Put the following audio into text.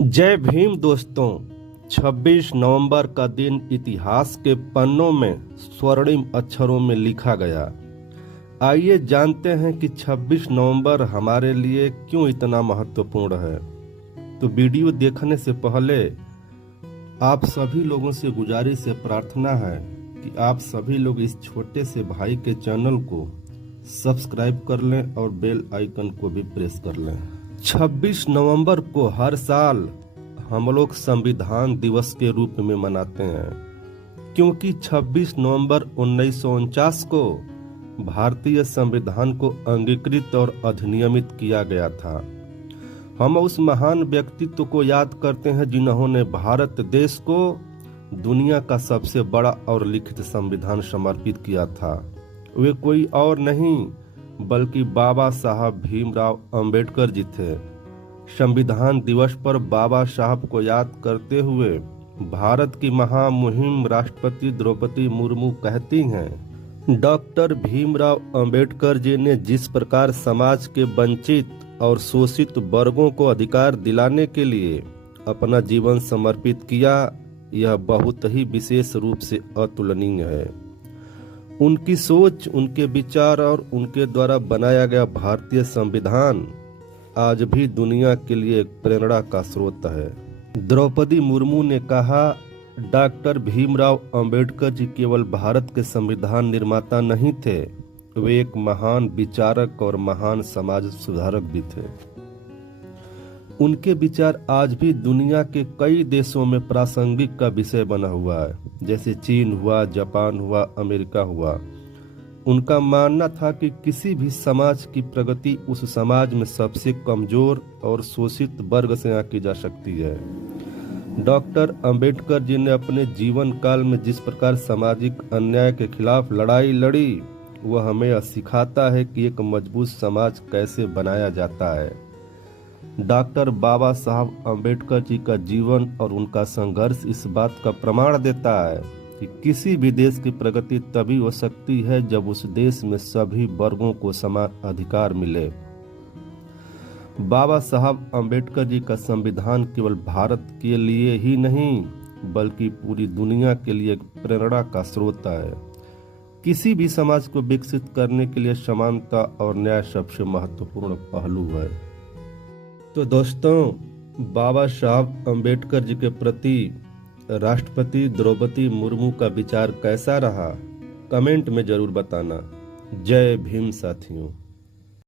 जय भीम दोस्तों। 26 नवंबर का दिन इतिहास के पन्नों में स्वर्णिम अक्षरों में लिखा गया। आइए जानते हैं कि 26 नवंबर हमारे लिए क्यों इतना महत्वपूर्ण है। तो वीडियो देखने से पहले आप सभी लोगों से गुजारिश है, प्रार्थना है कि आप सभी लोग इस छोटे से भाई के चैनल को सब्सक्राइब कर लें और बेल आइकन को भी प्रेस कर लें। 26 नवंबर को हर साल हम लोग संविधान दिवस के रूप में मनाते हैं, क्योंकि 26 नवंबर 1949 को भारतीय संविधान को अंगीकृत और अधिनियमित किया गया था। हम उस महान व्यक्तित्व को याद करते हैं जिन्होंने भारत देश को दुनिया का सबसे बड़ा और लिखित संविधान समर्पित किया था। वे कोई और नहीं बल्कि बाबा साहब भीमराव अंबेडकर जी थे। संविधान दिवस पर बाबा साहब को याद करते हुए भारत की महामुहिम राष्ट्रपति द्रौपदी मुर्मू कहती हैं, डॉक्टर भीमराव अंबेडकर जी ने जिस प्रकार समाज के वंचित और शोषित वर्गों को अधिकार दिलाने के लिए अपना जीवन समर्पित किया, यह बहुत ही विशेष रूप से अतुलनीय है। उनकी सोच, उनके विचार और उनके द्वारा बनाया गया भारतीय संविधान आज भी दुनिया के लिए एक प्रेरणा का स्रोत है। द्रौपदी मुर्मू ने कहा, डॉक्टर भीमराव अंबेडकर जी केवल भारत के संविधान निर्माता नहीं थे, वे एक महान विचारक और महान समाज सुधारक भी थे। उनके विचार आज भी दुनिया के कई देशों में प्रासंगिक का विषय बना हुआ है, जैसे चीन हुआ, जापान हुआ, अमेरिका हुआ। उनका मानना था कि किसी भी समाज की प्रगति उस समाज में सबसे कमजोर और शोषित वर्ग से यहाँ की जा सकती है। डॉक्टर अंबेडकर जी ने अपने जीवन काल में जिस प्रकार सामाजिक अन्याय के खिलाफ लड़ाई लड़ी, वह हमें सिखाता है कि एक मजबूत समाज कैसे बनाया जाता है। डॉक्टर बाबा साहब अंबेडकर जी का जीवन और उनका संघर्ष इस बात का प्रमाण देता है कि किसी भी देश की प्रगति तभी हो सकती है जब उस देश में सभी वर्गों को समान अधिकार मिले। बाबा साहब अंबेडकर जी का संविधान केवल भारत के लिए ही नहीं बल्कि पूरी दुनिया के लिए एक प्रेरणा का स्रोत है। किसी भी समाज को विकसित करने के लिए समानता और न्याय सबसे महत्वपूर्ण पहलू है। तो दोस्तों, बाबा साहब अंबेडकर जी के प्रति राष्ट्रपति द्रौपदी मुर्मू का विचार कैसा रहा, कमेंट में जरूर बताना। जय भीम साथियों।